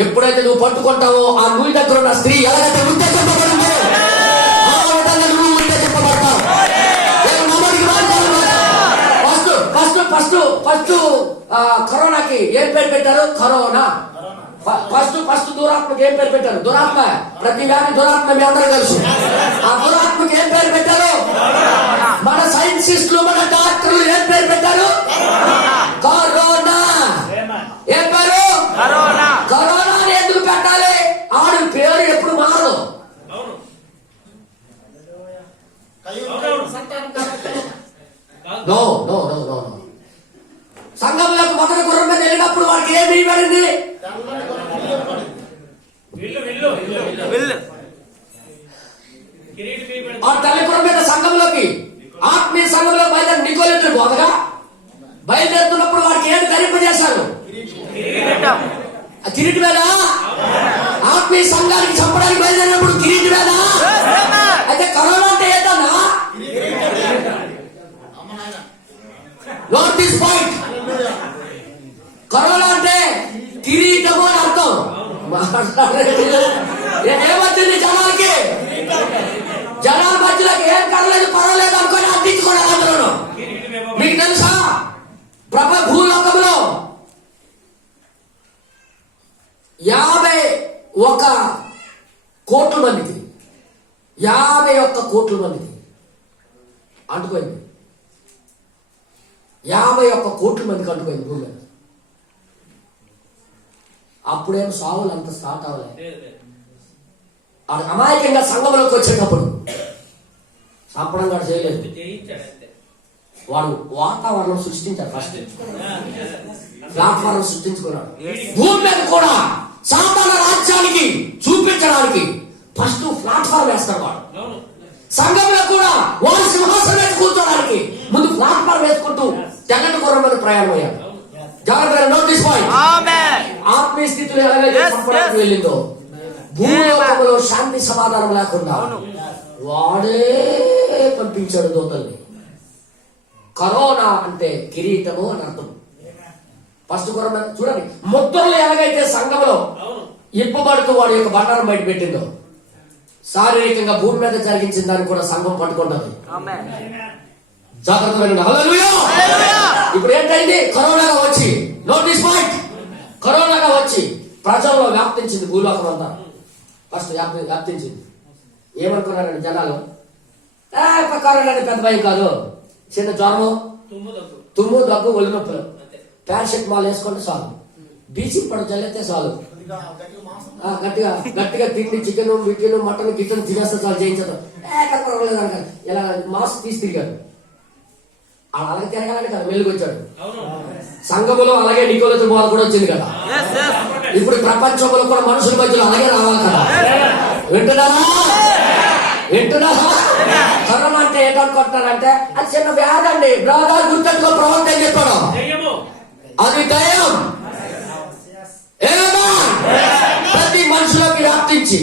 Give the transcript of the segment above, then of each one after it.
ఎప్పుడైతే నువ్వు పట్టుకుంటావో ఆ నూనె దగ్గర ఉన్న స్త్రీ ఎలాగైతే ఉత్తేజింపబడిందో ఆ విధంగా నువ్వు ఉత్తేజింపబడతావు. ఫస్ట్ కరోనాకి ఏం పేరు పెట్టారు? కరోనా. ఫస్ట్ దురాత్మకి ఏం పేరు పెట్టారు? దురాత్మ. ప్రతి వ్యాధి దురాత్మ, మీ అందరూ తెలుసు. ఆ దురాత్మకి ఏం పేరు పెట్టారు? మన సైంటిస్టులు, మన డాక్టర్లు ఏం పేరు పెట్టారు? కరోనా. ఏం పేరు? కరోనా. కరోనా అని ఎందుకు పెట్టాలి? ఆడి పేరు ఎప్పుడు మారదు. No no no no no. సంఘంలోకి మొదటి గుర్రం మీద వెళ్ళినప్పుడు వాడికి ఏమి ఇవ్వబడింది? ఆ తల్లి గుర్రం మీద సంఘంలోకి, ఆత్మీయ సంఘంలో బయలుదేరి నికోలెత్తులు పోతగా బయలుదేరుతున్నప్పుడు వాడికి ఏమి ధరింపజేశారు? కిరీటి మీద. ఆత్మీయ సంఘానికి చంపడానికి బయలుదేరినప్పుడు కిరీటి మీద. అయితే కరోనా అంటే ఏంటన్నా? Note this point. కరోనా అంటే కిరీటము అని అర్థం. ఏమొచ్చింది జనాలకి? జనాల మధ్యలోకి ఏం కరలేదు, పర్వాలేదు అనుకొని అందించుకోవడం అందరూ. మీకు తెలుసా భూలోకంలో 51 కోట్ల మందికి 51 కోట్ల మందికి అంటుకోయింది. 51 కోట్ల మందికి అంటుకోయింది భూమి. అప్పుడేం సావులు అంత స్టార్ట్ అవ్వలేదు. అమాయకంగా సంఘంలోకి వచ్చేటప్పుడు చంపడం కూడా చేయలేదు. వాడు వాతావరణం సృష్టించాడు. ఫస్ట్ ప్లాట్ఫారం సృష్టించుకున్నాడు. భూమి మీద కూడా సాతాన రాజ్యానికి చూపించడానికి ఫస్ట్ ప్లాట్ఫారం వేస్తాడు వాడు. సంఘంలో కూడా వాడు సింహాసనం మీద కూర్చోడానికి ముందు ప్లాట్ఫారం వేసుకుంటూ తెల్లటి గుర్రం మీద ప్రయాణం అయ్యాడు. జాగ్రత్తగా నోటీస్ పాయింట్. ఆత్మీయ స్థితిలో ఎలాగైతే చంపడానికి వెళ్ళిందో భూలోకంలో శాంతి సమాధానం లేకుండా వాడే పంపించాడు దూతల్ని. కరోనా అంటే కిరీటము అని అర్థం. ఫస్ట్ గుర్రం మీద చూడండి, ముద్రలు ఎలాగైతే సంఘంలో ఇప్పబడుతూ వాడి యొక్క బండారం బయట పెట్టిందో శారీరకంగా భూమి మీద జరిగించిన దాన్ని కూడా సంఘం పట్టుకుంటుంది. జాగ్రత్త. ఇప్పుడు ఏంటైంది? కరోనాగా వచ్చి, నోటీస్ పాయింట్, కరోనాగా వచ్చి ప్రజల్లో వ్యాప్తించింది. భూలోకం అంతా ఫస్ట్ వ్యాప్తించింది. ఏమనుకున్నారండి జనాలు? కరోనా పెద్ద భయం కాదు, చిన్న జ్వరము, తుమ్ము, దగ్గు, ఒళ్ళు నొప్పులు, పారాసెటమాల్ వేసుకుంటే చాలు, బీచింగ్ పడ చల్లితే చాలు, గట్టిగా గట్టిగా తిండి, చికెన్, మికెన్, మటన్, గిటన్ తినేస్తే చాలు, చేయించదు. ఇలా మాస్క్ తీసి తిరిగాడు. అలాగే తిరగాలని కదా మెల్లికి వచ్చాడు. సంఘములో అలాగే నికోలెత్తు బోధ కూడా వచ్చింది కదా. ఇప్పుడు ప్రపంచంలో కూడా మనుషుల మధ్యలో అలాగే రావాలి కదా. వింటున్నారా? కరోనా అంటే ఏంటనుకుంటున్నారంటే అది చిన్న వ్యాధి అండి. బ్రదర్ గుర్తెట్టుకో, ప్రవక్త అని చెప్పాడు. అది దయ్యం. ప్రతి మనిషిలోకి వ్యాప్తించి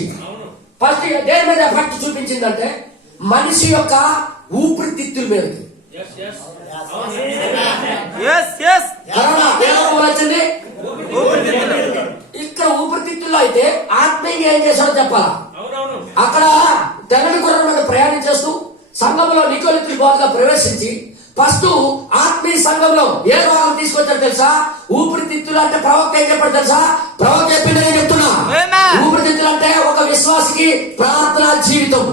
ఫస్ట్ దేని మీద ఎఫెక్ట్ చూపించిందంటే మనిషి యొక్క ఊపిరితిత్తుల మీదకి. వచ్చింది ఇక్కడ ఊపిరితిత్తుల్లో. అయితే ఆత్మీయంగా ఏం చేశాడో చెప్పాలా? అక్కడ తెల్లటి గుర్రం మీద ప్రయాణం చేస్తూ సంఘంలో నికోలెత్తు బోధగా ప్రవేశించి ఫస్ట్ ఆత్మీయ సంఘంలో ఏ రోగం తీసుకొచ్చారు తెలుసా? ఊపిరితిత్తులు. అంటే ప్రవక్త ఏం చెప్పాడు తెలుసా? ప్రవక్త చెప్పింది నేను చెప్తున్నా. ఊపిరితిత్తులు అంటే ఒక విశ్వాసికి ప్రార్థనా జీవితం.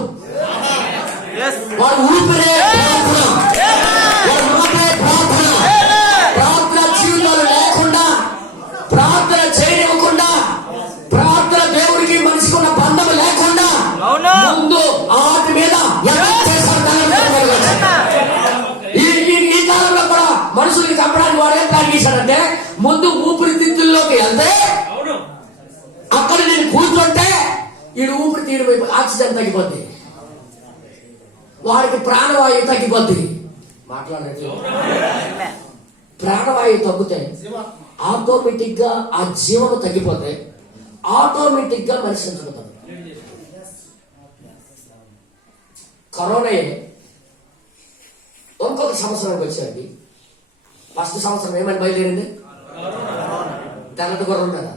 వాడు ఊపిరే ప్రార్థన, ప్రార్థన జీవితాలు లేకుండా, ప్రార్థన చేయనివ్వకుండా, ప్రార్థన దేవుడికి మనిషికి ఉన్న బంధం లేకుండా ముందు వాటి మీద ఈ కాలంలో కూడా మనుషుల్ని చంపడానికి వాడు ఏం ప్లాన్ చేశాడంటే ముందు ఊపిరితిత్తుల్లోకి వెళ్తే అక్కడ నేను కూర్చుంటే వీడు ఊపిరి తీయడం, ఆక్సిజన్ తగ్గిపోద్ది, వాడికి ప్రాణవాయువు తగ్గిపోద్ది. మాట్లాడలేదు. ప్రాణవాయువు తగ్గితే ఆటోమేటిక్ గా ఆ జీవనం తగ్గిపోతే ఆటోమేటిక్ గా మనిషి చనిపోతాడు. కరోనా ఇంకొక సంవత్సరానికి వచ్చేది. ఫస్ట్ సంవత్సరం ఏమని బయలుదేరింది? తెల్లటి గుర్రం కదా.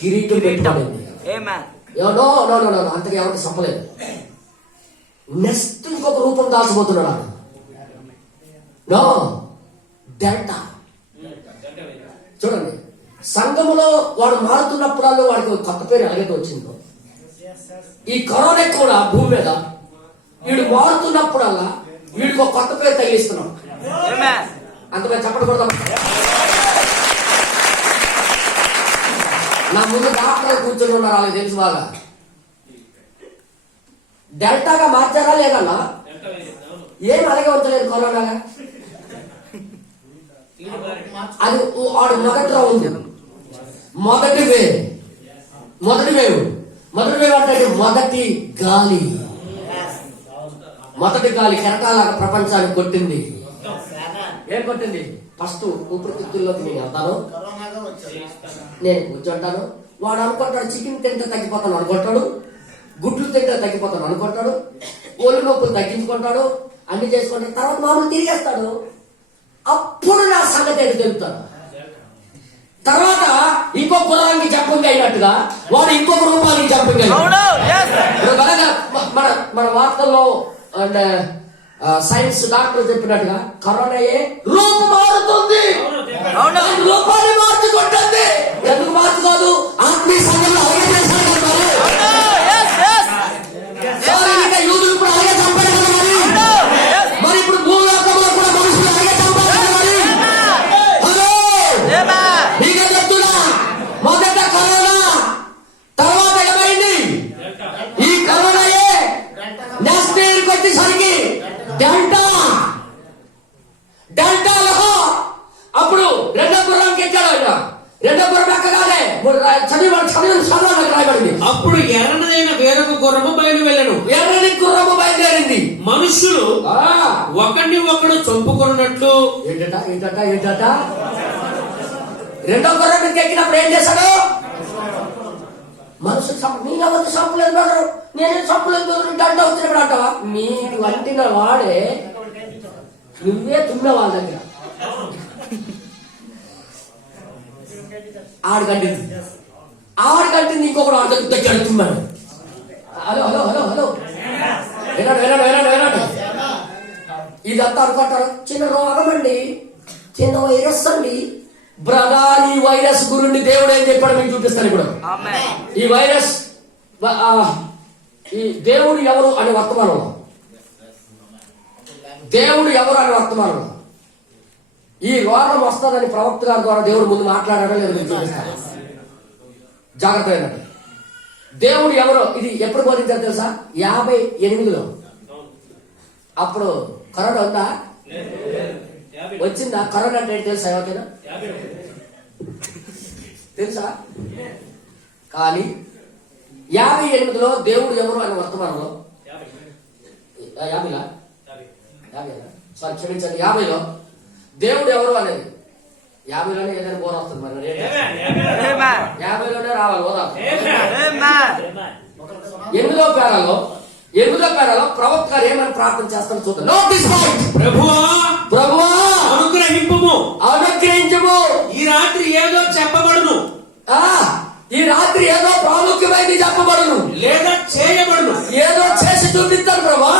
కిరీటం పెట్టబడింది. Amen. No no no no, అంతగా ఎవరికి చెప్పలేదు. నెక్స్ట్ ఇంకొక రూపం దాచబోతున్నాడు ఆయన. No, delta. చూడండి, సంఘములో వాడు మారుతున్నప్పుడల్లా వాడికి ఒక కొత్త పేరు ఎలాగైతే వచ్చిందో, ఈ కరోనా కూడా భూమి మీద వీడు మారుతున్నప్పుడల్లా వీడికి ఒక కొత్త పేరు తగిలిస్తున్నాం. Amen. అంతగా చెప్పకూడదు. నా ముందు డాక్టర్ కూర్చొని ఉన్నారు, వాళ్ళకి తెలుసు బాగా. డెల్టాగా మార్చారా లేదన్నా? ఏం అలాగే ఉంచలేదు కరోనాగా. అది వాడు మొదటి రౌండ్, మొదటి వేవ్. మొదటి వేవ్ అంటే మొదటి గాలి. మొదటి గాలి కెరటాలాగా ప్రపంచానికి కొట్టింది. ఏం కొట్టింది? ఫస్ట్ ఊపిరితిత్తుల్లోకి నేను వెళ్తాను, నేను కూర్చుంటాను. వాడు అనుకుంటాడు చికెన్ తింటే తగ్గిపోతాను అనుకుంటాడు, గుడ్లు తింటే తగ్గిపోతాను అనుకుంటాడు, ఒళ్ళు నొప్పులు తగ్గించుకుంటాడు, అన్ని చేసుకుంటాడు. తర్వాత మామూలు తిరిగేస్తాడు. అప్పుడు నా సంగతి ఏంటి తెలుపుతాడు. తర్వాత ఇంకో కులానికి జంపింగ్ అయినట్టుగా వాడు ఇంకొక రూపానికి జంపింగ్ అయినట్టుగా మన వార్తల్లో అండ్ సైన్స్ డాక్టర్ చెప్పినట్టుగా కరోనాయే రూపం మారుతుంది, రూపాన్ని మార్చుకుంటుంది. ఎందుకు మార్చుకోదు? ఆత్మీయ సంఘంలో అలాగే చేశారు కదా మరి. యూదులు ఇప్పుడు అలాగే చంపారు కదా మరి ఇప్పుడు భూలోకంలో కూడా మనుషులు అలాగే చంపారు కదా మరి. హలో, మీకే చెప్తున్నా, మొదట కరోనా, తర్వాత ఏమైంది? ఈ కరోనాయే నెక్స్ట్ ఇయర్కి వచ్చేసరికి డెల్టాలో అప్పుడు రెండో గుర్రానికి ఎక్కాడు ఆయన. రెండో గుర్రం ఎక్కగానే చదివి రాయబడింది. అప్పుడు ఎర్రనదైన వేరొక గుర్రము బయలు వెళ్ళను. ఎర్రని గుర్రము బయలుదేరింది. మనుషులు ఒకడిని ఒకడు చంపుకున్నట్లు. ఏంటట రెండో గుర్రం మీద ఎక్కినప్పుడు ఏం చేశాడు? మనుషులు నేనెవరు చంపలేదు బెదరు, నేనే చంపలేదు బెదరు, దండ వచ్చినప్పుడు అంటావా? నీకు అంటిన వాడే నువ్వే తుమ్మే వాళ్ళ దగ్గర. ఆడికంటింది ఇంకొకడు ఆడ దగ్గర తుమ్మాడు. హలో హలో హలో హలో, వినండి. ఇదంతా అనుకుంటారు చిన్న రోగం అండి, చిన్న వైరస్ అండి. బ్రదర్, ఈ వైరస్ గురించి దేవుడు ఏం చెప్పాడు మీకు చూపిస్తాను ఇప్పుడు. ఈ వైరస్, ఈ దేవుడు ఎవరు అనే వర్తమానంలో, దేవుడు ఎవరు అనే వర్తమానంలో ఈ రోగం వస్తుందని ప్రవక్త గారి ద్వారా దేవుడు ముందు మాట్లాడాడో లేదు మీకు చూపిస్తాను. జాగ్రత్త అయినట్టు. దేవుడు ఎవరో ఇది ఎప్పుడు బోధించారు తెలుసా? 58లో. అప్పుడు కరోనా ఉందా? వచ్చిందా? కరోనా అంటే తెలుసా ఎవరికైనా? తెలుసా? కానీ 58లో దేవుడు ఎవరు అనే వర్తమానంలో, 50లా సారీ క్షమించండి, 50లో దేవుడు ఎవరు అనేది 50లోనే ఏదైనా బోర్ వస్తుంది మరి. 50లోనే రావాలి ఓదా. 8వ పేరాలో ప్రవక్త గారు ఏమని ప్రార్థన చేస్తారో చూద్దాం. Notice point. ప్రభువా అనుగ్రహింపుము, అనుగ్రహించము. ఈ రాత్రి ఏదో చెప్పబడును, ఈ రాత్రి ఏదో ప్రాముఖ్యమైనది చెప్పబడును లేదా చేయబడును. ఏదో చేసి చూపిస్తాను ప్రభా.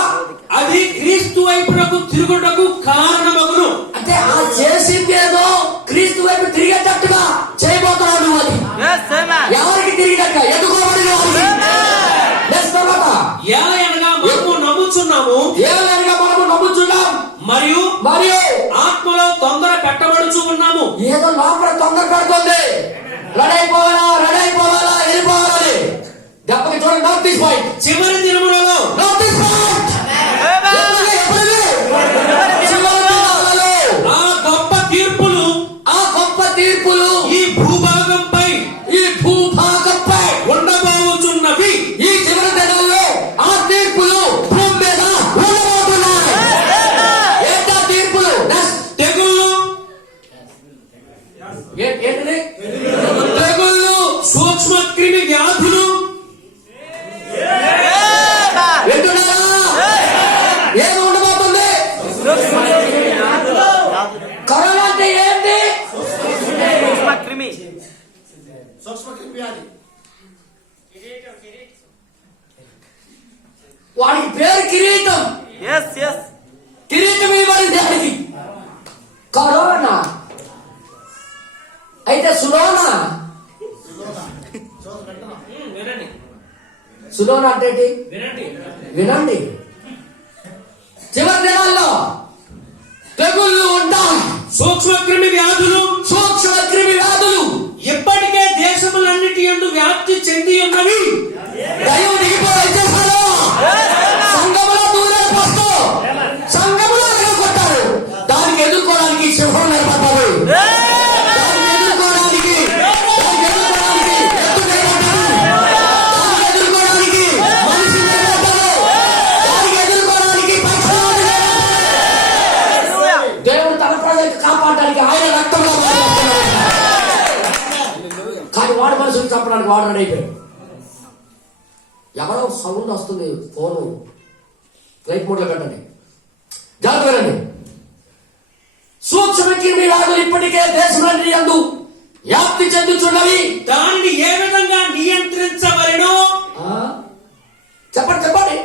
అది క్రీస్తు వైపునకు తిరుగుటకు కారణమగును. అంటే ఆ చేసింది ఏదో క్రీస్తు వైపు తిరిగేటట్టుగా చేయబోతున్నాడు. అది ఎవరికి తిరిగినట్టుగా? ఎదుకోబడిన మనము నమ్ముచున్నాము, మరియు ఆత్మలో తొందర పెట్టబడుచు ఉన్నాము. ఏదో లోపల తొందర పడుతుంది, రెడీ అయిపోవాలా వెళ్ళిపోవాలని. దెబ్బకి చూడండి, నోటీస్ పాయింట్. చివరి దినములలో నోటీస్ పాయింట్. ఆ గొప్ప తీర్పులు ఈ భూభాగంపై ఉండబోచున్నవి. ఈ చివరి దినాల్లో ఆ తీర్పులు భూమి మీద ఉండబోతున్నాయి. ఏంటా తీర్పులు? తెగుళ్ళు, ఏంటిది? తెగుళ్ళు, సూక్ష్మ క్రిమి వ్యాధులు. ఏది ఉండబోతుంది? కరోనా అంటే ఏంటి? వాడికి పేరు కిరీటం. కిరీటం ఇవ్వబడింది దేనికి? కరోనా. అయితే సులోనా. సులోనా అంటే ఏంటి? వినండి. చివరి దినాల్లో తెగుళ్ళు ఉంటాయి. సూక్ష్మక్రిమి వ్యాధులు ఇప్పటికే దేశములన్నిటి యందు వ్యాప్తి చెంది ఉన్నవి. దైవం దిగిపోయి చేశారు. సంఘములో దూరాలు పోస్తూ సంఘములో కొట్టారు. దానికి ఎదుర్కోవడానికి సింహం నిలబడ్డారు. దానికి ఎదుర్కోవడానికి మనిషి నిలబడ్డారు. దానికి ఎదుర్కోవడానికి దేవుడు తన ప్రజలకు కాపాడడానికి ఆయన రక్తంలో కానీ వాడు మనుషులు చంపడానికి వాడు రెడీ అయిపోయాడు. ఎవరో సౌండ్ వస్తుంది. ఫోను ఫ్లైట్ మోడ్లో పెట్టండి. జాగ్రత్త వినండి. సూక్ష్మక్రిమి వ్యాధులు ఇప్పటికే దేశంలో యందు వ్యాప్తి చెందుతున్నవి. దానిని ఏ విధంగా నియంత్రించవలెనో చెప్పండి.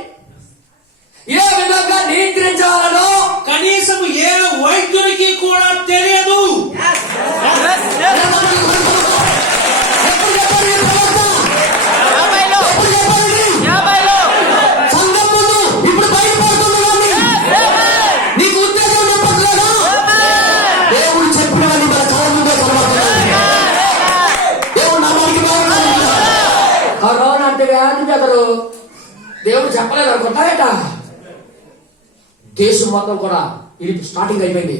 ఏ విధంగా నియంత్రించాలనో కనీసం ఏ వైద్యునికి కూడా తెలియదు. కరోనా అంటే వ్యాధి బెదరు దేవుడు చెప్పలేదు అనుకుంటారేట. దేశం మొత్తం కూడా ఇది స్టార్టింగ్ అయిపోయింది.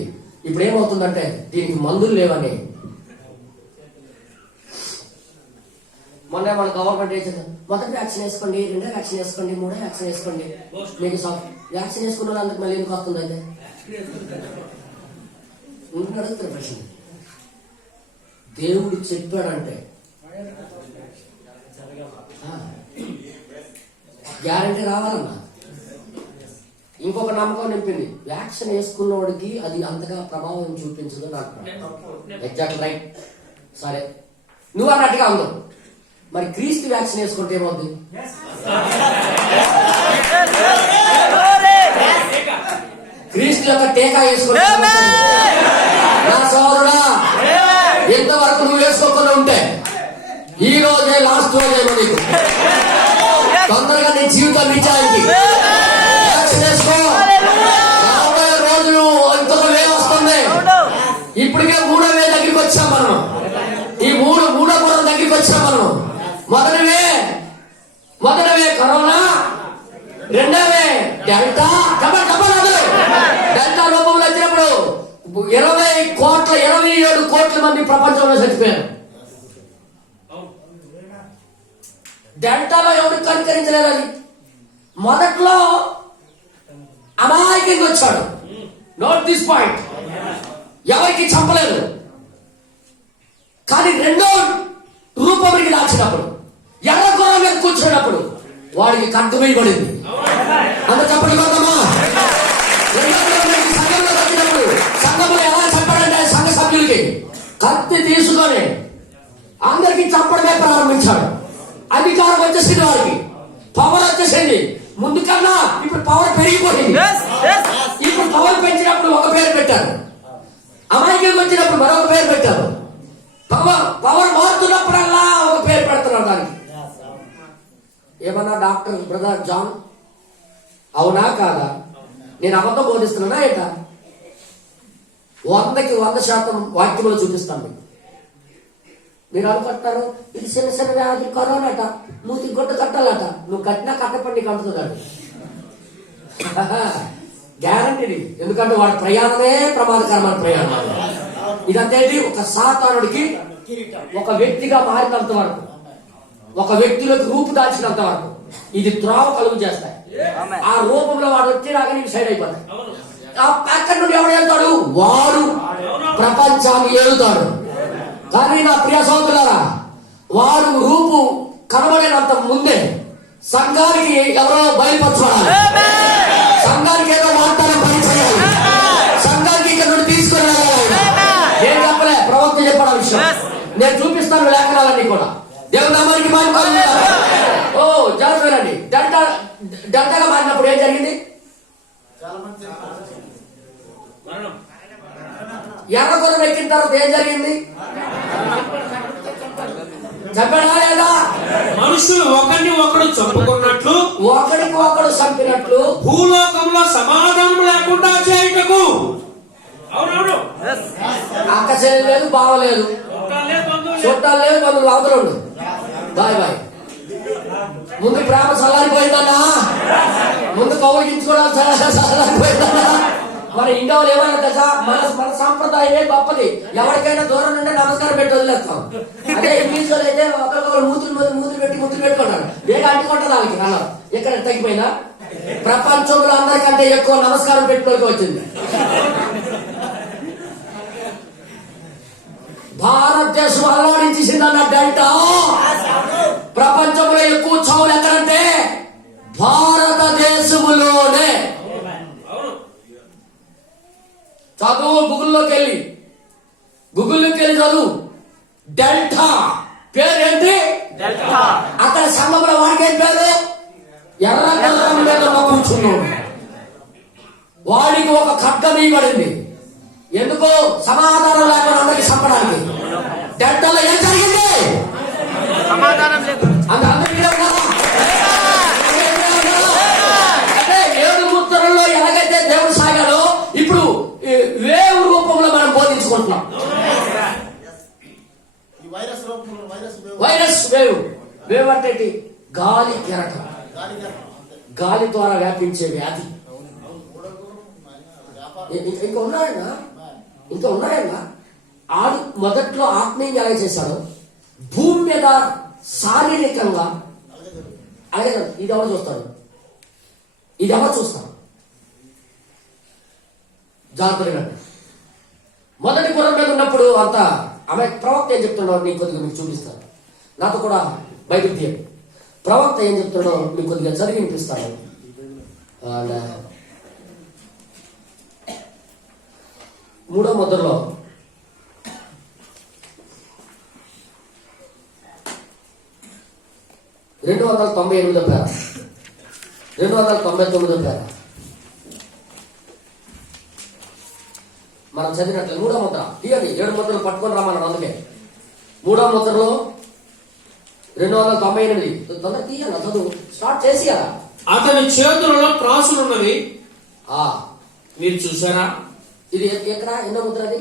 ఇప్పుడు ఏమవుతుందంటే దీనికి మందులు లేవని మొన్న మన గవర్నమెంట్ ఏం చేద్దాం, మొదటి వ్యాక్సిన్ వేసుకోండి, రెండో వ్యాక్సిన్ వేసుకోండి, మూడో వ్యాక్సిన్ వేసుకోండి. మీకు వ్యాక్సిన్ వేసుకున్న వాళ్ళందరికి మళ్ళీ ఎందుకు వస్తుంది అయితే అడుగుతున్న ప్రశ్న. దేవుడు చెప్పాడంటే గ్యారంటీ రావాలన్నా. ఇంకొక నమ్మకం నింపింది, వ్యాక్సిన్ వేసుకున్నవాడికి అది అంతగా ప్రభావం చూపించదు నాకు. Exact right. సరే నువ్వు అన్నట్టుగా ఉందో మరి క్రీస్తు వ్యాక్సిన్ వేసుకుంటే ఏమవుతుంది? క్రీస్తు యొక్క టీకా వేసుకుంటే నా సోదరుడా, ఎంతవరకు నువ్వు వేసుకోకుండా ఉంటే ఈ రోజే లాస్ట్ రోజేమో నీకు. తొందరగా నీ జీవితం నిజానికి వ్యాక్సిన్ వేసుకో. 40 రోజులు ఇంకొక వే వస్తుంది. ఇప్పటికే 3వ వే దగ్గరికి వచ్చాం మనం. ఈ మూడో పురం దగ్గరికి వచ్చాం మనం. మొదటివే కరోనా, రెండవే డెల్టా. డెల్టా రూపంలో వచ్చినప్పుడు 27 కోట్ల మంది ప్రపంచంలో చచ్చిపోయారు. డెల్టాలో ఎవరు కనికరించలేదు. అది మొదట్లో అమాయకంగా వచ్చాడు. Note this point. ఎవరికి చంపలేదు. కానీ రెండో రూపంకి దాచినప్పుడు ఎర్ర గుర్రం మీద కూర్చున్నప్పుడు వాడికి కట్టు వేయబడింది. అంత చెప్పండి కొడతామా? సంఘంలో వచ్చినప్పుడు సంఘంలో ఎలా చెప్పాడంటే సంఘ సభ్యులకి కత్తి తీసుకొని అందరికి చంపడమే ప్రారంభించాడు. అధికారం వచ్చేసింది, వారికి పవర్ వచ్చేసింది. ముందు కన్నా ఇప్పుడు పవర్ పెరిగిపోయింది. ఇప్పుడు పవర్ పెంచినప్పుడు ఒక పేరు పెట్టారు, అమాయకంగా వచ్చినప్పుడు మరొక పేరు పెట్టారు. పవర్ మారుతున్నప్పుడల్లా ఒక పేరు పెడుతున్నారు దానికి. ఏమన్నా డాక్టర్ బ్రదర్ జాన్, అవునా కాదా? నేను అబద్ధం బోధిస్తున్నానా ఏట? 100కి 100% వాక్యములు చూపిస్తాను. మీరు అనుకుంటారు ఇది చిన్న చిన్న వ్యాధి కరోనాట, నువ్వు గుడ్డ కట్టాలట. నువ్వు కట్టినా కట్టపడి నీకు అంటున్నాడు. గ్యారంటీ. ఎందుకంటే వాడి ప్రయాణమే ప్రమాదకరమైన ప్రయాణం. ఇదంతేంటి? ఒక సాతానుడికి ఒక వ్యక్తిగా మారినంత వరకు, ఒక వ్యక్తిలోకి రూపు దాల్చినంత వరకు ఇది త్రోవ కలుగు చేస్తాయి. ఆ రూపంలో వాడు వచ్చేలాగా నీకు సైడ్ అయిపోతాయి. అక్కడి నుండి ఎవడు వెళ్తాడు? వాడు ప్రపంచాన్ని ఏలుతాడు. కానీ నా ప్రియ సోదరులారా, వాడు రూపు కనబడినంత ముందే సంఘానికి ఎవరో బయలుపరచాలి. సంఘానికి ఏదో వార్తను పని చేయాలి. సంఘానికి ఇక్కడ నుండి తీసుకుని వెళ్ళాలి. నేను చెప్పలే, ప్రవక్త చెప్పాడు విషయం. నేను చూపిస్తాను లేఖనాలన్నీ కూడా. దేవుని నామానికి మహిమ కలుగును గాక. ఓ జాగ్రత్తగానండి. డంటగా మారినప్పుడు ఏం జరిగింది? ఎర్ర గుర్రం ఎక్కిన తర్వాత ఏం జరిగింది? చెప్పడా లేదా? మనుషులు ఒకరిని ఒకడు చంపుకున్నట్లు ఒకడికి ఒకడు చంపినట్లు భూలోకంలో సమాధానం లేకుండా చేయుటకు. అవునవును. అక్క చెల్లెలు లేదు, బావలేదు, చుట్టాలు లేదు, బంధువులు అవతలుండు. Bye bye. ముందు ప్రేమ చల్లారిపోయిందన్నా, ముందు కౌలించుకోవడం చల్లారిపోయిందన్నా. మన ఇండియాలో ఏమైనా తెలుసా, మన సాంప్రదాయమే గొప్పది. ఎవరికైనా దూరం నుండి నమస్కారం పెట్టి వదిలేస్తాం. అదే ఇంగ్లీష్ లో అయితే ఒకరికొకరు మూతులు పెట్టుకుంటారు. వేగా అంటుకుంటారు వాళ్ళకి. అలా ఎక్కడ తగ్గిపోయినా ప్రపంచంలో అందరికంటే ఎక్కువ నమస్కారం పెట్టుకోవడానికి వచ్చింది. భారతదేశం అలవాడించేసిందన్న డెల్టా. ప్రపంచంలో ఎక్కువ చావులు ఎక్కడంటే భారతదేశంలోనే. చదువు గూగుల్లోకి వెళ్ళి చదువు. డెల్టా పేరు ఏంటి? డెల్టా. అక్కడ సంఘంలో వాడికి ఏం పేరు? ఎర్ర గుర్రం మీద కూర్చున్నాడు. వాడికి ఒక ఖడ్గం ఇవ్వబడింది. ఎందుకు? సమాధానం లేకుండా అందరికి చంపడానికి. డెల్టాలో ఏం జరిగింది? సమాధానం లేదు. అంటే 7 ముద్రల్లో ఎలాగైతే దేవుడు సాగాడో ఇప్పుడు వేవ్ రూపంలో మనం బోధించుకుంటున్నాం. వైరస్ వేవ్ అంటే గాలి కెరటం, గాలి ద్వారా వ్యాపించే వ్యాధి. ఇంకా ఉన్నాయన్నా ఆడు మొదట్లో ఆత్మీయంగా ఎలా చేశాడో భూమి మీద శారీరకంగా అలాగే. ఇది ఎవరు చూస్తాడు? ఇది ఎవరు చూస్తాడు? జాగ్రత్తగా. మొదటి గుర్రం మీద ఉన్నప్పుడు అంత ఆమె ప్రవక్త ఏం చెప్తున్నాడో నీకు కొద్దిగా మీకు చూపిస్తాను. నాతో కూడా బయటకు తీయండి. ప్రవక్త ఏం చెప్తున్నాడో మీకు కొద్దిగా చదివి వినిపిస్తాను. మూడో ముద్రలో 298వ పేర, 299వ పేర మనం చదివినట్లు. మూడో ముద్ర తీయండి. 7 ముద్రలు పట్టుకొని రామన్నాడు. అందుకే మూడో ముద్రలో 298. తొందర తీయాలి, చదువు స్టార్ట్ చేసి కదా. అతని చేతులలో త్రాసులున్నవి మీరు చూసారా? ఇది ఎక్కడ? ఎన్నో ముద్ర అది?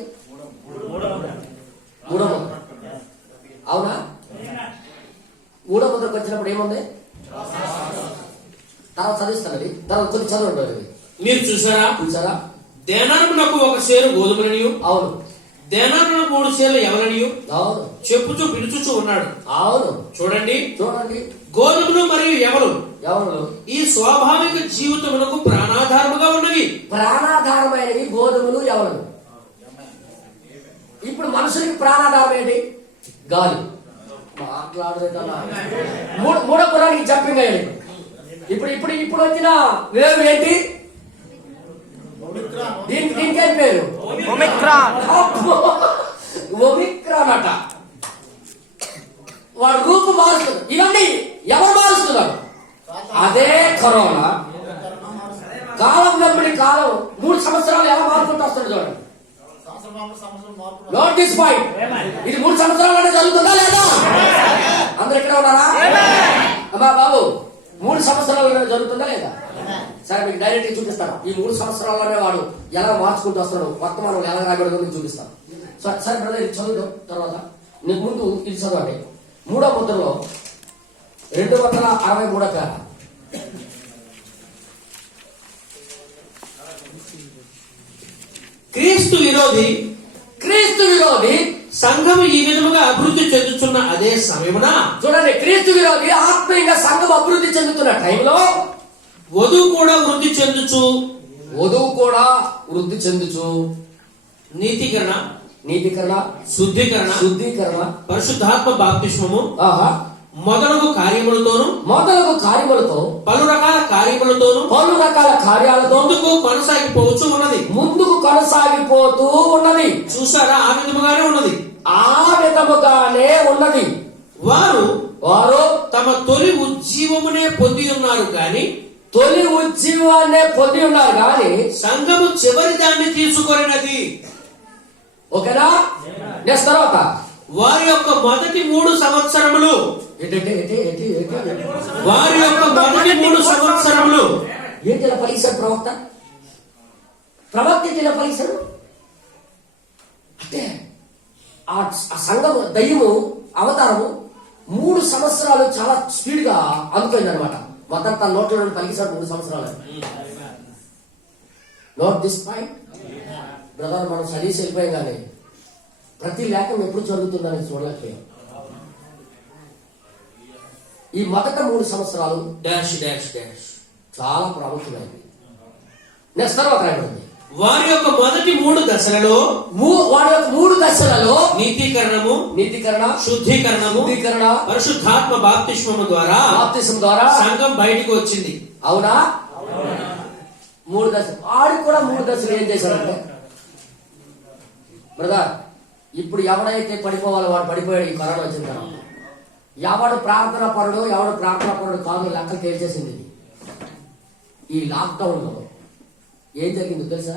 మూడో ముద్ర. అవునా? మూడో ముద్రకు వచ్చినప్పుడు ఏముంది? తర్వాత చదివిస్తాను. అది తర్వాత కొద్ది చదువు. మీరు చూసారా? దేనారమునకు 1 సేరు గోధుమలనియు, అవును, దేనారమునకు 3 సేర్లు ఎవరనియు, అవును, చెప్పుచూ పిలుచుచూ ఉన్నాడు. అవును. చూడండి గోధుమలు మరియు ఎవరు ఎవరు ఈ స్వాభావిక జీవితమునకు ప్రాణాధారముగా ఉన్నవి. ప్రాణాధారమైనవి గోధుమలు ఎవరు. ఇప్పుడు మనుషులకి ప్రాణాధారం ఏంటి? గాలి. మాట్లాడలేదన్నా మూడో పురానికి జంపింగ్ అయ్యాడు. ఇప్పుడు ఇప్పుడు ఇప్పుడు వచ్చిన వేవ్ ఏంటి? దీనికి ఏం పేరు? ఒమిక్రాన్. ఒమిక్రాన్ అట. వాడు రూపు మారుస్తుంది. ఇవన్నీ ఎవరు మారుస్తున్నారు? అదే కరోనా. కాలం వెంబడి కాలం 3 సంవత్సరాలు ఎలా మారుకుంటూ వస్తుంది చూడండి. Not this point. ఇది 3 సంవత్సరాలు జరుగుతుందా లేదా? అందరు ఇక్కడ ఉన్నారా? అమ్మా బాబు 3 సంవత్సరాలు జరుగుతుందా లేదా? సరే మీకు డైరెక్ట్ చూపిస్తాను. ఈ 3 సంవత్సరాల్లోనే వాడు ఎలా మార్చుకుంటూ వస్తున్నాడు, వర్తమానం ఎలా రాకూడదు మీకు చూపిస్తాను. సరే బ్రదర్ ఇది చదువు. తర్వాత నీకు ముందు ఇది చదవండి. 3వ ముద్రలో 263 పేర. క్రీస్తు విరోధి సంఘం ఈ విధముగా అభివృద్ధి చెందుతున్న అదే సమయమున చూడండి, క్రీస్తు విరోధి ఆత్మీయంగా సంఘం అభివృద్ధి చెందుతున్న టైంలో వధువు కూడా వృద్ధి చెందుచు నీతికరణ శుద్ధీకరణ పరిశుద్ధాత్మ బాప్తిస్మము మొదలగు కార్యములతో పలు రకాల కార్యాలతో ముందుకు కొనసాగిపోతూ ఉన్నది. చూసారా? ఆ విధముగానే ఉన్నది. వారు వారు తమ తొలి ఉజ్జీవమునే పొంది ఉన్నారు గాని తొలి ఉజ్జీవాన్నే పొంది ఉన్నారు కానీ, సంఘము చివరి దాన్ని తీసుకొనినది. ఓకేనా? నెక్స్ట్ తర్వాత వారి యొక్క మొదటి 3 సంవత్సరములు వారి యొక్క మొదటి 3 సంవత్సరములు ఏంటి ఇలా పలికిశాడు ప్రవక్త? ప్రవక్త ఏంటి ఇలా పలికిశాడు అంటే ఆ సంఘము దయ్యము అవతారము 3 సంవత్సరాలు చాలా స్పీడ్ గా అందుకుంది అనమాట. మొత్తం తన నోట్లో నుండి పలికిశాడు 3 సంవత్సరాలు. Note this point brother. మనం చదివేసి వెళ్ళిపోయాం కానీ ప్రతి లేఖం ఎప్పుడు జరుగుతుందని చూడలేకపోయాం. ఈ మొదట 3 సంవత్సరాలు డాష్ డాష్ డాష్ చాలా ప్రాముఖ్యమైనది. నెక్స్ట్ తర్వాత రాయబడింది, వారి యొక్క మొదటి 3 దశలలో వాడి యొక్క 3 దశలలో నీతీకరణము, శుద్ధీకరణము, పరిశుద్ధాత్మ బాప్తిస్మము ద్వారా బాప్తిస్మం ద్వారా సంఘం బయటికి వచ్చింది. అవునా? 3 దశలు. వాడికి కూడా 3 దశలు ఏం చేశారంటే బ్రదర్, ఇప్పుడు ఎవడైతే పడిపోవాలో వాడు పడిపోయాడు. ఈ కరోనా వచ్చిన తర్వాత ఎవడు ప్రార్థన పరుడు ఎవడు ప్రార్థన పరుడు కాదు లెక్కలు తేల్చేసింది. ఈ లాక్డౌన్ లో ఏం జరిగిందో తెలుసా?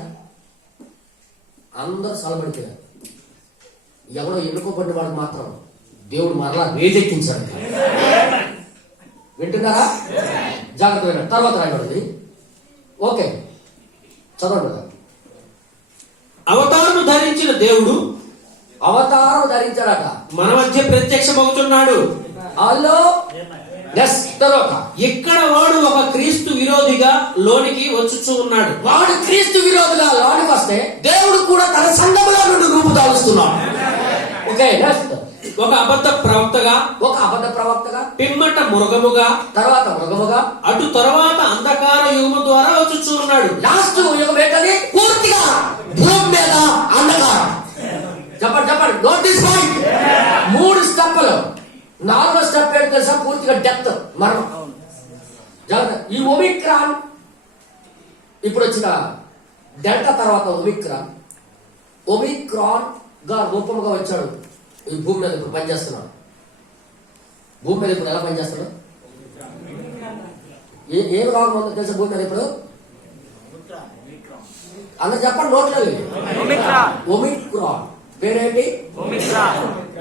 అందరూ సలబడిపోయారు. ఎవడో ఎన్నుకోబడిన వాడు మాత్రం దేవుడు మరలా వేజెక్కించాడు. వింటున్నారా? జాగ్రత్త వినండి. తర్వాత రాయబడింది. ఓకే, చదవండి. అవతారము ధరించిన దేవుడు అవతారం ధరించాడట, మన మధ్య ప్రత్యక్షమవుతున్నాడు. హలో. తర్వాత ఇక్కడ వాడు ఒక క్రీస్తు విరోధిగా లోనికి వచ్చుచూ ఉన్నాడు. వాడు క్రీస్తు విరోధిగా లోనికి వస్తే దేవుడు కూడా తన సంఘములో నుండి రూపుదాలుస్తున్నాడు. ఓకే, నెక్స్ట్ ఒక అబద్ధ ప్రవక్తగా పిమ్మట మృగముగా తర్వాత మృగముగా అటు తర్వాత అంధకార యుగము ద్వారా వచ్చుచూ ఉన్నాడు. లాస్ట్ యుగం ఏంటది? పూర్తిగా భూమి మీద అంధకారం. చెప్పండి నోటీస్ పాయింట్. 3 స్టెప్పులు. 4వ స్టెప్ ఏంటి తెలుసా? పూర్తిగా డెత్, మరణం. జాగ్రత్త. ఈ ఒమిక్రాన్ ఇప్పుడు వచ్చిన డెల్టా తర్వాత ఒమిక్రాన్ గా రూపంగా వచ్చాడు. ఈ భూమి మీద ఇప్పుడు పనిచేస్తున్నాడు. భూమి మీద ఇప్పుడు ఎలా పనిచేస్తాడు? ఏం రోగం ఉందో తెలుసా భూమి మీద ఇప్పుడు? అందరు చెప్పండి నోట్లో. ఒమిక్రాన్ పేరేంటి?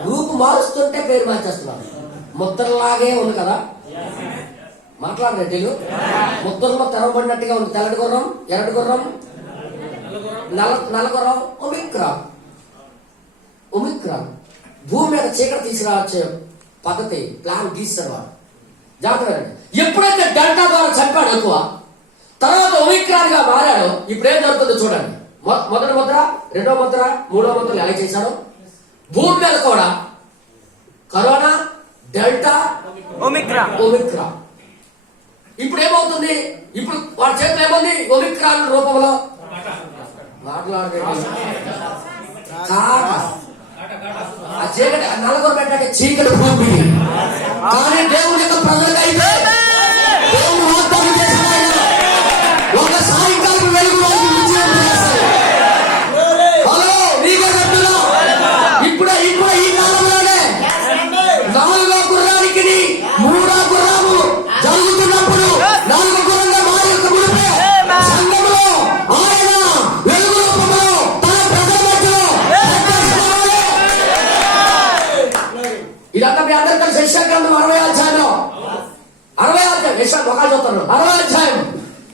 రూపు మారుస్తుంటే పేరు మార్చేస్తున్నారు. ముద్రలాగే ఉంది కదా, మాట్లాడలేదు. ముద్రలో తెరవబడినట్టుగా ఉంది. తెల్లటి గుర్రం, ఎర్రటి గుర్రం, నల్ల గుర్రం. ఒమిక్రాన్ భూమి మీద చీకటి తీసుకురావచ్చే పద్ధతి ప్లాన్ గీస్తారు వాడు. జాగ్రత్త. ఎప్పుడైతే డెల్టా ద్వారా చంపాడు ఎక్కువ, తర్వాత ఒమిక్రాన్ గా మారాడో ఇప్పుడు ఏం జరుగుతుందో చూడండి. మొదటి ముద్ర, 2వ ముద్ర, 3వ ముద్రలు ఎలా చేశాడు? భూమి మీద కూడా కరోనా, డెల్టా, ఒమిక్రాన్. ఇప్పుడు ఏమవుతుంది? ఇప్పుడు వాడి చేతిలో ఏముంది? ఒమిక్రాన్ రూపంలో మాట్లాడే ఆ చీకటి నలుగురు పెట్టాక చీకటి భూమి. కానీ దేవుని యొక్క ప్రజలకు అయితే దేవుడు వాగ్దానం చేసిన ఒక సాయంకాలం వెలుగు ఇప్పుడు ఈ కాలంలోనే 4వ గుర్రానికి 3వ గుర్రము జరుగుతున్నప్పుడు 4వ గుర్రంగా మారి యొక్క మునిపే సంఘములో ఆయన వెలుగు రూపంలో తన ప్రజల మధ్యలో ఇదంతా మీ అందరూ కలిసి యెషయా గ్రంథం 60వ అధ్యాయంలో 60వ అధ్యాయం యెషయా ఒకళ్ళు చూస్తారు 60వ అధ్యాయం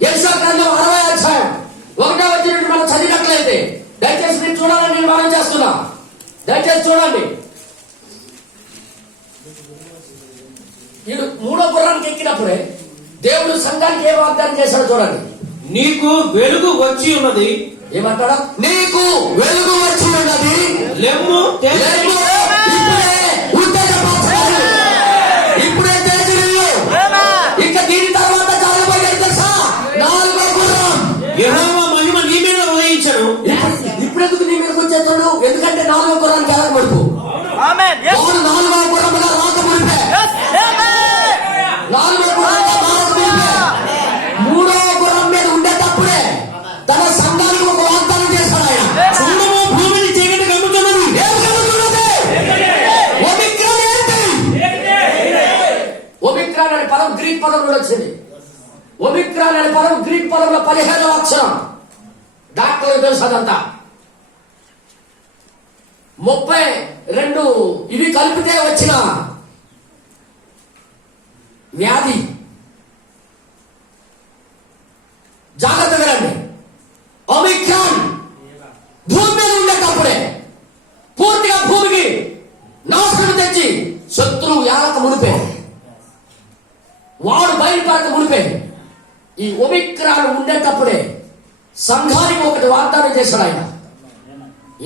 యెషయా గ్రంథం 60వ అధ్యాయం 1వ వచనం మనం చదివినట్లయితే దయచేసి మీరు చూడాలని నేను మనం చేస్తున్నా. దయచేసి చూడండి. వీడు 3వ గుర్రానికి ఎక్కినప్పుడే దేవుడు సంఘానికి ఏ వాగ్దానం చేశాడో చూడండి. నీకు వెలుగు వచ్చి ఉన్నది. ఏమంటాడా? నీకు వెలుగు వచ్చి ఉన్నది. లెమ్ము ఇప్పుడే తేజరిల్లు. ఇంకా దీని తర్వాత జరగబోయేది తెలుసా? 4వ గుర్రం. యెహోవా మహిమ నీ మీద ఉదయించను. ఇప్పుడు ఎందుకు నీ మీదకి వచ్చేస్తాడు? ఎందుకంటే 4వ గుర్రానికి ఎలా పడుపు 4వ గుర్రముగా రాక మునిపే 4వ గుర్రంగా మారక మునిపే 3వ గుర్రం మీద ఉండేటప్పుడే తన సంఘానికి ఒక వాగ్దానం చేశాడు ఆయన. సంఘము భూమిని చీకటి కమ్ముతున్నది. ఏం కలుగుతున్నది? ఒమిక్రాన్ ఏంటి? ఒమిక్రాన్ అనే పదం గ్రీక్ పదంలో 15వ అక్షరం. డాక్టర్లకు తెలుసు అదంతా. 32 ఇవి కలిపితే వచ్చిన వ్యాధి. జాగ్రత్తగా రండి. ఒమిక్రాన్ భూమి మీద ఉండేటప్పుడే పూర్తిగా భూమికి నాశనం తెచ్చి శత్రువు యాలక మునిపే, వాడు బయలుపాటు మునిపే, ఈ ఒమిక్రాన్ ఉండేటప్పుడే సంఘానికి ఒకటి వాగ్దానం చేశాడు ఆయన.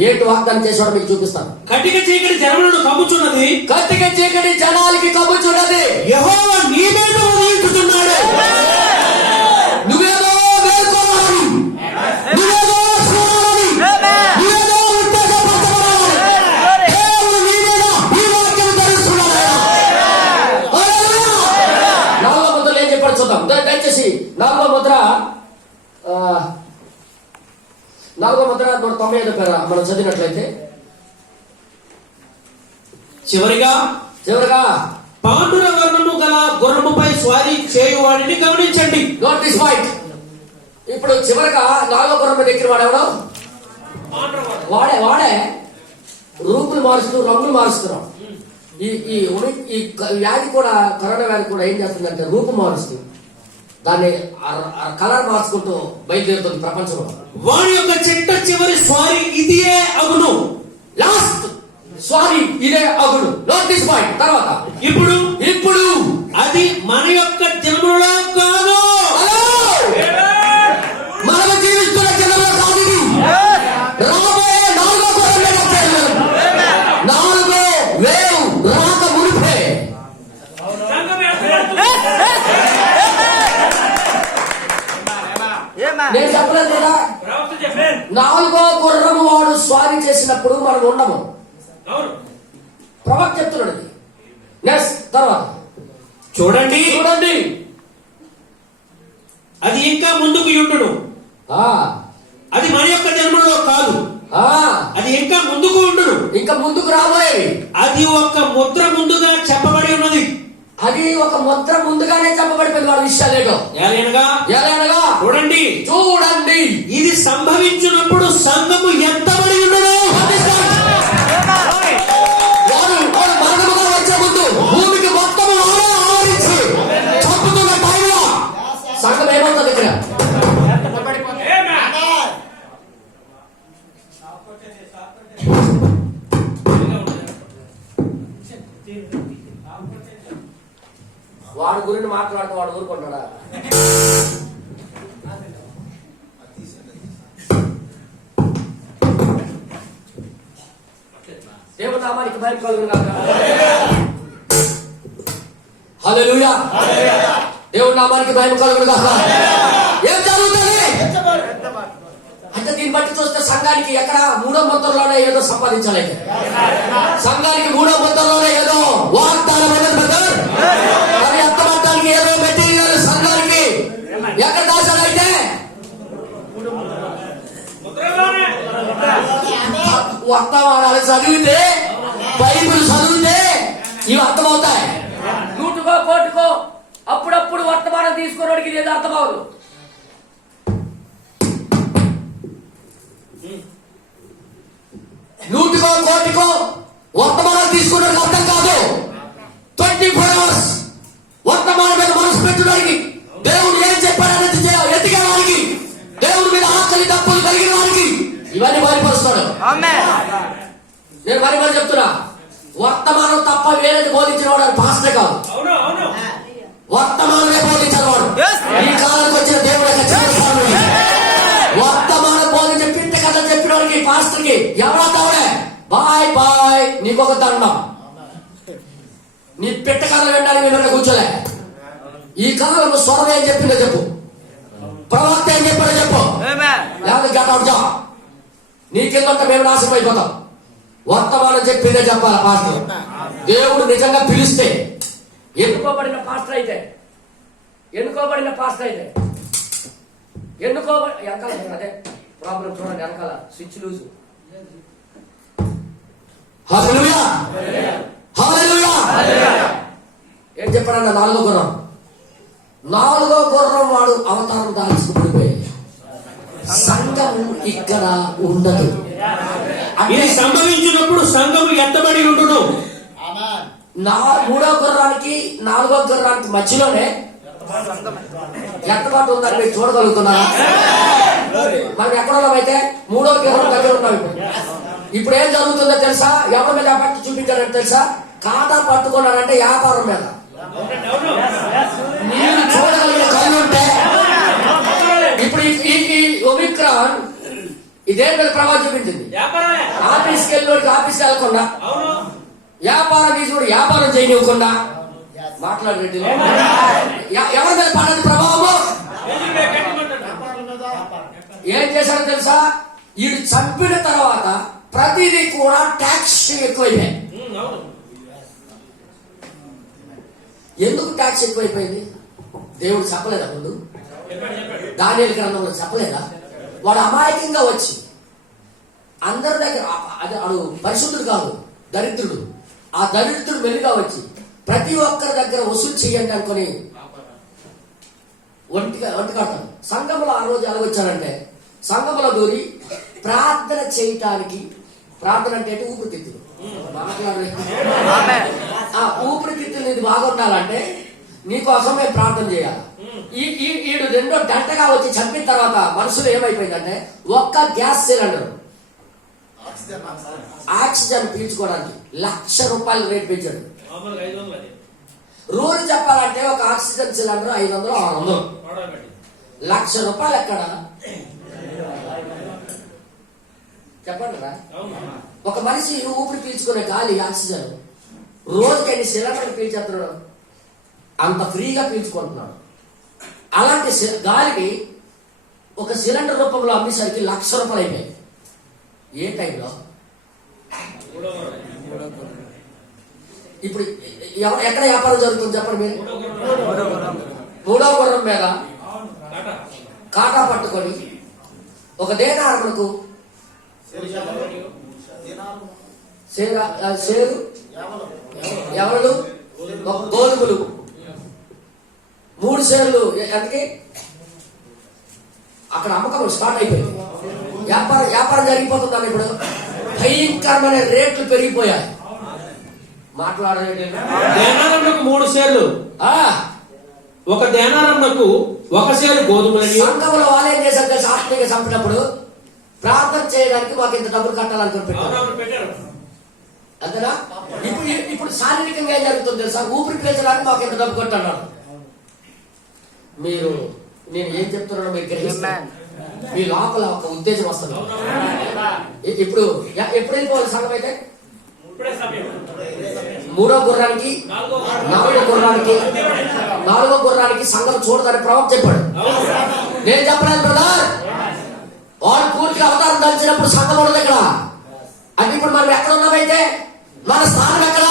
ఏంటి వాగ్దానం చేశాడో మీకు చూపిస్తాను. కటిక చీకటి జనములను కమ్ముచున్నది, కటిక చీకటి జనాలకి కమ్ముచున్నది. యెహోవా నీ మీద ఉదయించుచున్నాడు. నువ్వేదో వేడుకోవాలి, నువ్వేదో చూడాలి, నువ్వేదో ఉత్తేజపరచబడాలి. దేవుడు నీ మీద ఈ వాక్యం ధరిస్తున్నాడు. హల్లెలూయా. 4వ ముద్రలు ఏం చెప్పాడు చూద్దాం. దయచేసి 4వ ముద్ర 195 పేర మనం చదివినట్లయితే, చివరిగా పాండుర వర్ణము గల గుర్రముపై స్వారీ చేయువాడిని గమనించండి. Note this point. ఇప్పుడు చివరిగా 4వ గుర్రం మీద ఎక్కిన వాడు ఎవడు? వాడే రూపులు మారుస్తూ రంగులు మారుస్తున్నాం. ఈ వ్యాధి కూడా, కరోనా వ్యాధి కూడా ఏం చేస్తుందంటే రూపు మారుస్తూ దాన్ని కలర్ మార్చుకుంటూ బయలుదేరుతుంది ప్రపంచంలో. వాడి యొక్క చిట్ట చివరి స్వారీ ఇదే అగును. లాస్ట్ స్వారీ ఇదే అగును. Note this point. తర్వాత ఇప్పుడు అది మన యొక్క జన్మలో కాదు, మనం జీవిస్తున్న జన్మలో కాదు. రాబోయే 4వ గుర్రం మీద వచ్చాడు. 4వ వేవ్ రాక మునిపే నేను చెప్పలేదు కదా, 4వ గుర్రము వాడు స్వారీ చేసినప్పుడు మనం ఉండము. ప్రవక్త చెప్తున్నాడు. నెక్స్ట్ తర్వాత చూడండి అది ఇంకా ముందుకు ఉండును. అది మన యొక్క జన్మలో కాదు, అది ఇంకా ముందుకు ఉండును. ఇంకా ముందుకు రాబోయేది. అది ఒక ముద్ర ముందుగా చెప్పబడి ఉన్నది. అది ఒక ముద్ర ముందుగానే చెప్పబడిపోయింది. వాడి విషయాలేటో ఎలాగనగా చూడండి ఇది సంభవించినప్పుడు సంఘము ఎంతబడి ఉండదు. వాడు మరణముగా వచ్చే ముందు భూమికి మొత్తం ఆవరించి చంపుతున్న టైంలో సంఘం ఏమవుతుంది? ఇక్కడ వాడు గురించి మాట్లాడుతూ వాడు ఊరుకుంటాడా? దేవుని నామానికి మహిమ కలుగును గాక. హల్లెలూయా. దేవుని నామానికి మహిమ కలుగును గాక. ఏం జరుగుతుంది అంటే దీన్ని బట్టి చూస్తే సంఘానికి ఎక్కడ 3వ ముద్రలోనే ఏదో సంపాదించాలి. సంఘానికి 3వ ముద్రలోనే ఏదో వాగ్దానం అనేది బ్రదర్. మరి ఎత్తబట్టానికి ఏదో మెటీరియల్ సంఘానికి ఎక్కడ దాచాలంటే వర్తమానాలు చదివితే, బైబిల్ చదివితే ఇవి అర్థమవుతాయి. 100కో 1,00,00,000 అప్పుడప్పుడు వర్తమానం తీసుకున్నోడికి ఇది అర్థమవుదు. నూటికో కోటికో వర్తమానాలు తీసుకున్నట్టు అర్థం కాదు. 24 hours వర్తమానం మీద మనసు పెట్టడానికి, దేవుడు ఏం చెప్పాడనేది ఎదిగే వారికి, దేవుడి మీద ఆకలి తప్పులు కలిగిన వారికి ఇవన్నీ బయలుపరుస్తాడు. నేను మరి చెప్తున్నా, వర్తమానం తప్ప వేరేది బోధించిన వాడు పాస్టర్ కాదు, వర్తమానమే బోధించిన వాడు. ఈ కాలానికి వచ్చిన దేవుడు వర్తమానం బోధించి పిట్ట కథ చెప్పిన వాడికి పాస్టర్ కి ఎవరా తావుడే బాయ్ నీకొక దండం. నీ పిట్ట కథలు వినడానికి మేము కూర్చోలే. ఈ కాలంలో స్వరం ఏం చెప్పిందో చెప్పు, ప్రవక్త ఏం చెప్పాడో చెప్పు, లేదా గట్ట నీ కింద మేము నాశనం అయిపోతాం. వర్తమానం చెప్పిందే చెప్పాలి పాస్టర్. దేవుడు నిజంగా పిలిస్తే ఎన్నుకోబడిన పాస్టర్ అయితే వెనకాల అదే ప్రాబ్లం చూడండి, వెనకాల స్విచ్ లూజు. హల్లెలూయా హల్లెలూయా. ఏం చెప్పాడన్న 4వ గుర్రం నాలుగో గుర్రం వాడు అవతారం దాల్చుకుపోయి సంఘము ఇక్కడ ఉండదు. ఇది సంభవించినప్పుడు సంఘము ఎత్తబడి ఉండును. మూడో గుర్రానికి నాలుగో గుర్రానికి మధ్యలోనే ఎత్తబాటు ఉందని మీరు చూడగలుగుతున్నారా? మనం ఎక్కడ ఉన్నామైతే మూడో గుర్రం దగ్గర ఉన్నాం. ఇప్పుడు ఏం జరుగుతుందో తెలుసా? ఎవరి మీద పట్టి చూపించారంటే తెలుసా? ఖాతా పట్టుకున్నారంటే వ్యాపారం మీద. మీరు చూడగలిగిన కళ్ళు ఉంటే ఇప్పుడు ఈ ఒమిక్రాన్ ఇదే మీద ప్రభావం చూపించింది. ఆఫీస్కి వెళ్ళి ఆఫీస్కి వెళ్ళకుండా, వ్యాపారం తీసుకుని వ్యాపారం చేయనివ్వకుండా మాట్లాడేది. ఎవరి మీద పడ్డది ప్రభావము? ఏం చేశారో తెలుసా? వీడు చంపిన తర్వాత ప్రతిదీ కూడా ట్యాక్స్ ఎక్కువైపోయాయి. ఎందుకు ట్యాక్స్ ఎక్కువైపోయింది? దేవుడు చెప్పలేదా ముందు? దానియేలు గ్రంథంలో చెప్పలేదా? వాడు అమాయకంగా వచ్చి అందరి దగ్గర, అదే వాడు పరిశుద్ధుడు కాదు, దరిద్రుడు. ఆ దరిద్రుడు మెల్లిగా వచ్చి ప్రతి ఒక్కరి దగ్గర వసూలు చేయండి అనుకుని ఒంటి కడతాడు. సంఘంలో ఆ రోజు ఎలా వచ్చారంటే, సంఘంలో దూరి ప్రార్థన చేయటానికి, ప్రార్థన అంటే ఊపిరితిత్తులు మాట్లాడే, ఆ ఊపిరితిత్తులు ఇది బాగుండాలంటే నీకోసం మేము ప్రార్థన చేయాలి. ఈడు రెండో గంటగా వచ్చి చంపిన తర్వాత మనసులో ఏమైపోయిందంటే, ఒక్క గ్యాస్ సిలిండర్ ఆక్సిజన్ పీల్చుకోవడానికి ₹1,00,000 రేట్ పెంచాడు. రోజు చెప్పాలంటే ఒక ఆక్సిజన్ సిలిండర్ 500, 600. ₹1,00,000 ఎక్కడ చెప్పండి రా? ఒక మనిషి ఊపిరి పీల్చుకునే గాలి ఆక్సిజన్ రోజుకి ఎన్ని సిలిండర్లు పీల్చేస్తున్నాడు? అంత ఫ్రీగా పీల్చుకుంటున్నాడు. అలాంటి గాలిని ఒక సిలిండర్ రూపంలో అమ్మేసరికి ₹1,00,000 అయిపోయాయి. ఏ టైంలో? ఇప్పుడు ఎక్కడ వ్యాపారం జరుగుతుంది చెప్పండి మీరు? మూడో గుర్రం మీద కాటా పట్టుకొని ఒక దేనారమునకు సేరు ఎవరు గోధుమలు 3 సేర్లు ఎంతకి అక్కడ అమ్మకం స్టార్ట్ అయిపోయింది. వ్యాపారం జరిగిపోతుందని ఇప్పుడు భయంకరమైన రేట్లు పెరిగిపోయాయి. మాట్లాడలేదు. దేనారంకు 3 సేర్లు, ఒక దేనారంకు 1 సేరు గోధుమలని. సంఘంలో వాళ్ళు ఏం చేశారు తెలుసు? ఆత్మీయంగా చంపినప్పుడు ప్రార్థన చేయడానికి మాకు ఇంత డబ్బులు కట్టాలనుకుని పెట్టారు. అంతేనా? ఇప్పుడు శారీరకంగా ఏం జరుగుతుంది తెలుసా? ఊపిరి పీల్చడానికి మాకు ఇంత డబ్బు కొట్టన్నాడు. మీరు, నేను ఏం చెప్తున్నానో మీరు గ్రహిస్తారు. మీ లోపల ఒక ఉద్దేశం వస్తుంది. ఇప్పుడు ఎప్పుడు వెళ్ళిపోవాలి సంఘం అయితే? మూడో గుర్రానికి, నాలుగో గుర్రానికి సంఘం చూడదని ప్రభావం చెప్పాడు. నేను చెప్పలేదు బ్రదర్. వాడు పూర్తిగా అవతారం దాల్చినప్పుడు సంఘం ఉండదు ఇక్కడ. అంటే ఇప్పుడు మనం ఎక్కడ ఉన్నామైతే మన స్థానం ఎక్కడ?